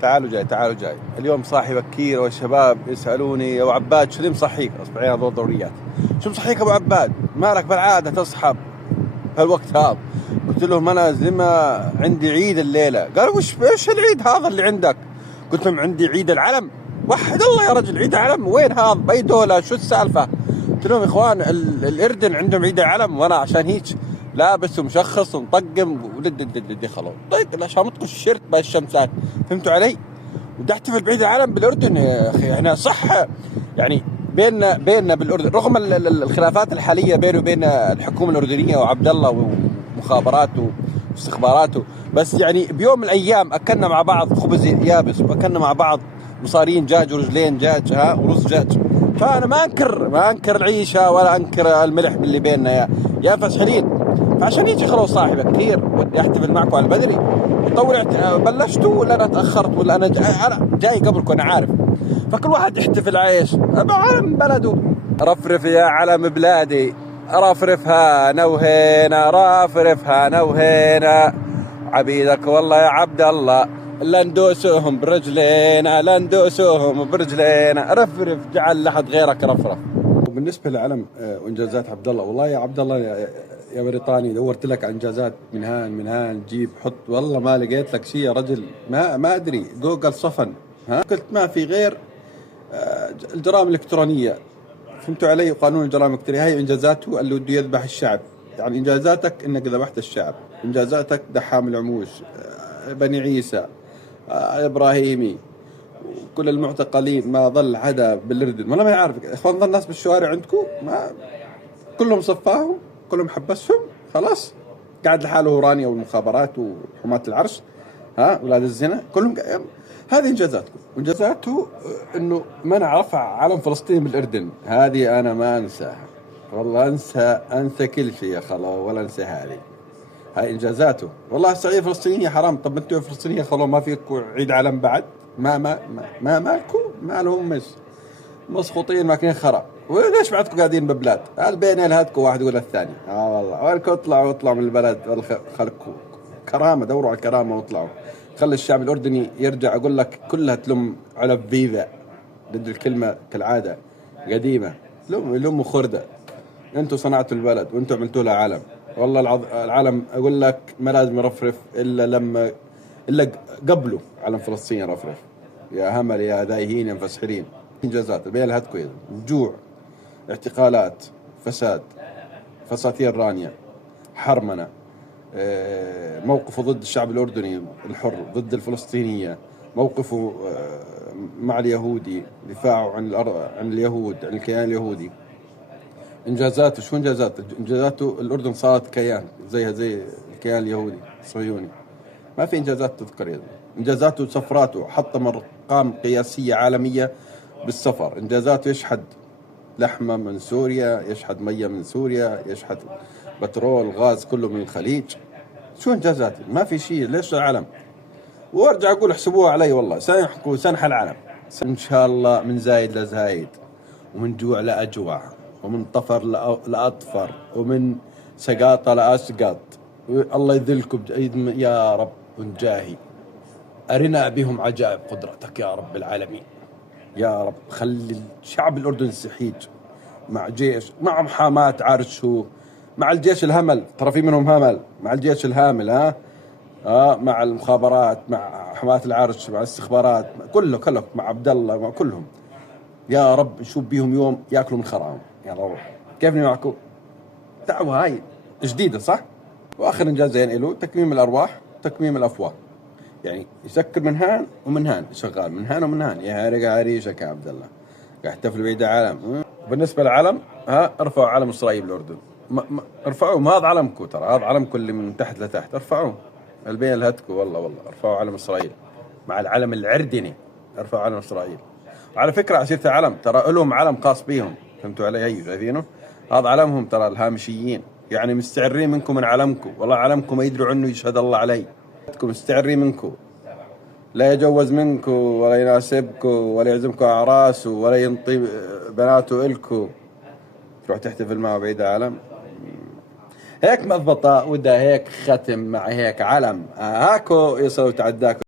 تعالوا جاي اليوم صاحي بكير والشباب يسألوني يا أبو عباد شو اللي مصحيك؟ أصبحين هذول ضروريات. شو مصحيك أبو عباد؟ مالك بالعادة تصحى بهالوقت هذا؟ قلت لهم أنا زي ما عندي عيد الليلة. قالوا إيش العيد هذا اللي عندك؟ قلت لهم عندي عيد العلم. وحد الله يا رجل، عيد العلم وين هذا؟ بأي دولة؟ شو السالفة؟ قلت لهم يا إخوان الأردن عندهم عيد العلم، وأنا عشان هيك لابس ومشخص ومطقم خلاص. طيب عشان مطقم الشيرت بالشمسات، فهمتوا علي؟ بدي احتفل بعيد العلم بالاردن يا اخي. احنا صح يعني بيننا بالاردن رغم الخلافات الحاليه بينه وبين الحكومه الاردنيه وعبد الله ومخابراته واستخباراته، بس يعني بيوم من الايام اكلنا مع بعض خبز يابس، واكلنا مع بعض مصارين دجاج ورجلين دجاج ورز دجاج. فانا ما انكر العيشه ولا انكر الملح اللي بيننا يا فسحلين. فعشان يجي خلاص صاحبك كثير ودي احتفل معكم على البدري. طول بلشتوا ولا انا تاخرت ولا انا جاي قبلكم؟ انا عارف. فكل واحد يحتفل عايش بعلم بلده. رفرف يا علم بلادي، رفرفها نوهينا، رفرفها نوهينا، عبيدك والله يا عبد الله، لا ندوسوهم برجلينا، لا ندوسوهم برجلينا، رفرف جعل لحد غيرك رفرف. وبالنسبه لعلم وانجازات عبد الله، والله يا عبد الله يا بريطاني دورت لك على انجازات من هان جيب حط، والله ما لقيت لك شيء يا رجل. ما ادري، جوجل صفن. قلت ما في غير الجرائم الالكترونيه، فهمتوا علي؟ وقانون الجرائم الالكترونيه هي انجازاته اللي بده يذبح الشعب. يعني انجازاتك انك ذبحت الشعب، انجازاتك دحام العموش، بني عيسى، ابراهيمي، وكل المعتقلين. ما ظل حدا بالاردن والله ما يعرفك يا اخوان. ظل الناس بالشوارع عندكم ما كلهم صفاهم، كلهم حبسهم خلاص. قاعد لحاله هورانيا والمخابرات وحماة العرش، اولاد الزنا كلهم. هذه انجازاتكم. انجازاته انه منع رفع علم فلسطين بالاردن. هذه انا ما انساها والله. انسى كل شيء يا خلو، ولا انسى هذه. هاي انجازاته والله. السعوديه فلسطينيه حرام. طب انتوا فلسطينيه خلو ما فيكم عيد علم بعد؟ ما مالكم؟ مالهم مش مسخوطين ماكلين خرا. وليش بعدكم قاعدين ببلاد البين هاتكم واحد يقول الثاني؟ والله وينكم؟ اطلعوا من البلد، خلكم كرامه، دوروا على الكرامه واطلعوا. خلي الشعب الاردني يرجع. اقول لك كلها تلم على فيفا ضد الكلمه كالعاده قديمه. لم خرده. انتم صنعتوا البلد وانتم عملتوا لها علم. والله العالم اقول لك ما لازم يرفرف الا قبله علم فلسطين يرفرف. يا همل يا دايهين يا مفسحرين. انجازات بين هاتكو جوع، اعتقالات، فساد، فساتين رانيا، حرمنه، موقفه ضد الشعب الاردني الحر، ضد الفلسطينيه، موقفه مع اليهودي، دفاعه عن اليهود، عن الكيان اليهودي. انجازاته شو انجازاته؟ انجازاته الاردن صارت كيان زي الكيان اليهودي الصهيوني. ما في انجازات تذكر يا انجازاته سفراته، حطم ارقام قياسيه عالميه بالسفر. انجازاته يشحد لحمه من سوريا، يشحد ميه من سوريا، يشحد بترول غاز كله من الخليج. شو انجازاته؟ ما في شيء. ليش العلم؟ وارجع اقول احسبوها علي والله سنحى العلم ان شاء الله، من زايد لزايد، ومن جوع لاجوع، ومن طفر لاطفر، ومن سقاطه لاسقط. الله يذلكم يا رب ونجاهي. أرنا بهم عجائب قدرتك يا رب العالمين. يا رب خلي الشعب الأردني السحيج مع جيش، مع محاماة عرشه، مع الجيش الهمل، ترى في منهم همل، مع الجيش الهامل مع المخابرات، مع حماة العرش، مع الاستخبارات، كله مع عبد الله، مع كلهم. يا رب نشوف بيهم يوم ياكلوا من خرعهم. يا رب كيفني معكم؟ دعوة هاي جديدة صح؟ وآخر إنجاز له تكميم الأرواح، تكميم الأفواه. يعني يسكر من هان ومن هان، شغال من هان ومن هان. يا هارق عريشك يا عبد الله، قاعد تحتفل بعيد العالم. بالنسبه للعلم ارفعوا علم اسرائيل بالاردن. ارفعوه. ما هذا علمكم، ترى هذا علمكم اللي من تحت لتحت. ارفعوه البين الهتكو. والله ارفعوا علم اسرائيل مع العلم العردني. ارفعوا علم اسرائيل. وعلى فكره عشيره العلم ترى لهم علم خاص بيهم، فهمتوا علي؟ هي شايفينه هذا علمهم، ترى الهامشيين يعني مستعرين منكم من علمكم. والله علمكم ما يدروا عنه، يشهد الله علي. مستعرين منكم، لا يجوز منكم ولا يناسبكم ولا يعزمكم أعراس ولا ينطي بناته إلكم. تروح تحتفل معه بعيد العالم. هيك مضبطة وده هيك ختم مع هيك علم هاكو يصير تعداكم.